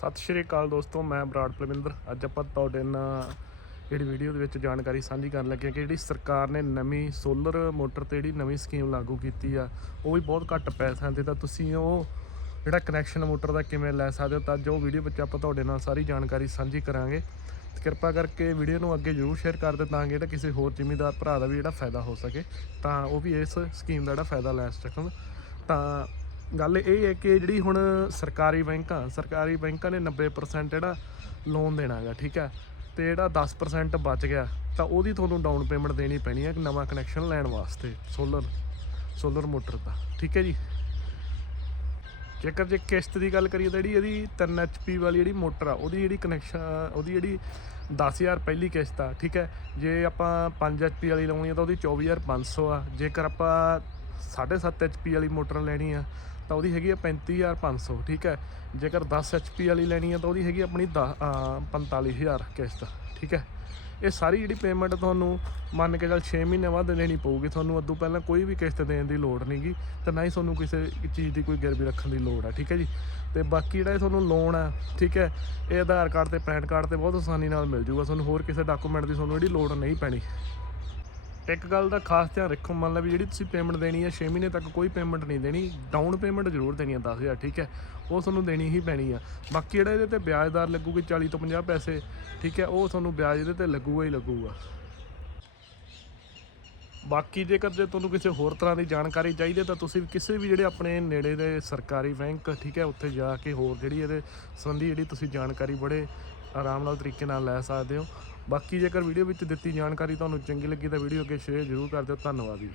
ਸਤਿ ਸ਼੍ਰੀ ਅਕਾਲ ਦੋਸਤੋ, ਮੈਂ ਬਰਾੜ ਪਲਵਿੰਦਰ। ਅੱਜ ਆਪਾਂ ਤੁਹਾਡੇ ਨਾਲ ਜਿਹੜੀ ਵੀਡੀਓ ਦੇ ਵਿੱਚ ਜਾਣਕਾਰੀ ਸਾਂਝੀ ਕਰਨ ਲੱਗੇ ਹਾਂ ਕਿ ਜਿਹੜੀ ਸਰਕਾਰ ਨੇ ਨਵੀਂ ਸੋਲਰ ਮੋਟਰ ਤੇ ਜਿਹੜੀ ਨਵੀਂ ਸਕੀਮ ਲਾਗੂ ਕੀਤੀ ਆ, ਉਹ ਵੀ ਬਹੁਤ ਘੱਟ ਪੈਸਿਆਂ ਤੇ। ਤਾਂ ਤੁਸੀਂ ਉਹ ਜਿਹੜਾ ਕਨੈਕਸ਼ਨ ਮੋਟਰ ਦਾ ਕਿਵੇਂ ਲੈ ਸਕਦੇ ਹੋ, ਤਾਂ ਜੋ ਵੀਡੀਓ ਵਿੱਚ ਆਪਾਂ ਤੁਹਾਡੇ ਨਾਲ ਸਾਰੀ ਜਾਣਕਾਰੀ ਸਾਂਝੀ ਕਰਾਂਗੇ। ਤੇ ਕਿਰਪਾ ਕਰਕੇ ਵੀਡੀਓ ਨੂੰ ਅੱਗੇ ਜ਼ਰੂਰ ਸ਼ੇਅਰ ਕਰ ਦਿਓ ਤਾਂ ਕਿ ਜਿਹੜਾ ਕਿਸੇ ਹੋਰ ਜ਼ਿਮੀਂਦਾਰ ਭਰਾ ਦਾ ਵੀ ਜਿਹੜਾ ਫਾਇਦਾ ਹੋ ਸਕੇ, ਤਾਂ ਉਹ ਵੀ ਇਸ ਸਕੀਮ ਦਾ ਜਿਹੜਾ ਫਾਇਦਾ ਲੈ ਸਕਣ। ਤਾਂ ਗੱਲ ਇਹ ਹੈ ਕਿ ਜਿਹੜੀ ਹੁਣ ਸਰਕਾਰੀ ਬੈਂਕਾਂ ਸਰਕਾਰੀ ਬੈਂਕਾਂ ਨੇ 90% ਜਿਹੜਾ ਲੋਨ ਦੇਣਾ ਹੈਗਾ, ਠੀਕ ਹੈ? ਤੇ ਜਿਹੜਾ 10% ਬਚ ਗਿਆ, ਤਾਂ ਉਹਦੀ ਤੁਹਾਨੂੰ ਡਾਊਨ ਪੇਮੈਂਟ ਦੇਣੀ ਪੈਣੀ ਹੈ ਨਵਾਂ ਕਨੈਕਸ਼ਨ ਲੈਣ ਵਾਸਤੇ ਸੋਲਰ ਸੋਲਰ ਮੋਟਰ ਦਾ, ਠੀਕ ਹੈ ਜੀ? ਜੇਕਰ ਜੇ ਕਿਸ਼ਤ ਦੀ ਗੱਲ ਕਰੀਏ ਤਾਂ ਜਿਹੜੀ ਇਹਦੀ 3 HP ਵਾਲੀ ਜਿਹੜੀ ਮੋਟਰ ਆ, ਉਹਦੀ ਜਿਹੜੀ ਕਨੈਕਸ਼ਨ ਉਹਦੀ ਜਿਹੜੀ 10000 ਪਹਿਲੀ ਕਿਸ਼ਤ ਆ, ਠੀਕ ਹੈ? ਜੇ ਆਪਾਂ 5 HP ਵਾਲੀ ਲਾਉਣੀ ਆ ਤਾਂ ਉਹਦੀ 24500 ਆ, ਜੇਕਰ ਆਪਾਂ 7.5 HP ਵਾਲੀ ਮੋਟਰ ਲੈਣੀ ਆ ਤਾਂ ਉਹਦੀ ਹੈਗੀ ਆ 35500 ਠੀਕ ਹੈ। ਜੇਕਰ 10 HP ਵਾਲੀ ਲੈਣੀ ਹੈ ਤਾਂ ਉਹਦੀ ਹੈਗੀ ਆਪਣੀ 10 ਅਹ 45000 ਕਿਸ਼ਤ, ਠੀਕ ਹੈ। ਇਹ ਸਾਰੀ ਜਿਹੜੀ ਪੇਮੈਂਟ ਤੁਹਾਨੂੰ ਮੰਨ ਕੇ ਚੱਲ 6 ਮਹੀਨੇ ਬਾਅਦ ਦੇਣੀ ਪਊਗੀ, ਤੁਹਾਨੂੰ ਉਦੋਂ ਪਹਿਲਾਂ ਕੋਈ ਵੀ ਕਿਸ਼ਤ ਦੇਣ ਦੀ ਲੋੜ ਨਹੀਂਗੀ ਤੇ ਨਾ ਹੀ ਤੁਹਾਨੂੰ ਕਿਸੇ ਚੀਜ਼ ਦੀ ਕੋਈ ਗਿਰਵੀ ਰੱਖਣ ਦੀ ਲੋੜ ਆ, ਠੀਕ ਹੈ ਜੀ। ਤੇ ਬਾਕੀ ਜਿਹੜਾ ਇਹ ਤੁਹਾਨੂੰ ਲੋਨ ਆ, ਠੀਕ ਹੈ, ਇਹ ਆਧਾਰ ਕਾਰਡ ਤੇ, ਪੈਨ ਕਾਰਡ ਤੇ ਬਹੁਤ ਆਸਾਨੀ ਨਾਲ ਮਿਲ ਜੂਗਾ, ਤੁਹਾਨੂੰ ਹੋਰ ਕਿਸੇ ਡਾਕੂਮੈਂਟ ਦੀ ਤੁਹਾਨੂੰ ਜਿਹੜੀ ਲੋੜ ਨਹੀਂ ਪੈਣੀ। ਇੱਕ ਗੱਲ ਦਾ ਖਾਸ ਧਿਆਨ ਰੱਖੋ, ਮੰਨ ਲਓ ਵੀ ਜਿਹੜੀ ਤੁਸੀਂ ਪੇਮੈਂਟ ਦੇਣੀ ਹੈ 6 ਮਹੀਨੇ ਤੱਕ ਕੋਈ ਪੇਮੈਂਟ ਨਹੀਂ ਦੇਣੀ ਡਾਊਨ ਪੇਮੈਂਟ ਜ਼ਰੂਰ ਦੇਣੀ ਹੈ 10000 ਠੀਕ ਹੈ? ਉਹ ਤੁਹਾਨੂੰ ਦੇਣੀ ਹੀ ਪੈਣੀ ਆ। ਬਾਕੀ ਜਿਹੜਾ ਇਹਦੇ ਤੇ ਵਿਆਜਦਾਰ ਲੱਗੂਗੀ 40 ਤੋਂ 50 ਪੈਸੇ, ਠੀਕ ਹੈ, ਉਹ ਤੁਹਾਨੂੰ ਵਿਆਜ ਇਹਦੇ ਤੇ ਲੱਗੂਗਾ ਹੀ ਲੱਗੂਗਾ। ਬਾਕੀ ਜੇਕਰ ਜੇ ਤੁਹਾਨੂੰ ਕਿਸੇ ਹੋਰ ਤਰ੍ਹਾਂ ਦੀ ਜਾਣਕਾਰੀ ਚਾਹੀਦੀ ਤਾਂ ਤੁਸੀਂ ਕਿਸੇ ਵੀ ਜਿਹੜੇ ਆਪਣੇ ਨੇੜੇ ਦੇ ਸਰਕਾਰੀ ਬੈਂਕ, ਠੀਕ ਹੈ, ਉੱਥੇ ਜਾ ਕੇ ਹੋਰ ਜਿਹੜੀ ਇਹਦੇ ਸੰਬੰਧੀ ਜਿਹੜੀ ਤੁਸੀਂ ਜਾਣਕਾਰੀ ਬੜੇ ਆਰਾਮ ਨਾਲ ਤਰੀਕੇ ਨਾਲ ਲੈ ਸਕਦੇ ਹੋ। ਬਾਕੀ ਜੇਕਰ ਵੀਡੀਓ ਵਿੱਚ ਦਿੱਤੀ ਜਾਣਕਾਰੀ ਤੁਹਾਨੂੰ ਚੰਗੀ ਲੱਗੀ ਤਾਂ ਵੀਡੀਓ ਅੱਗੇ ਸ਼ੇਅਰ ਜ਼ਰੂਰ ਕਰ ਦਿਓ। ਧੰਨਵਾਦ ਜੀ।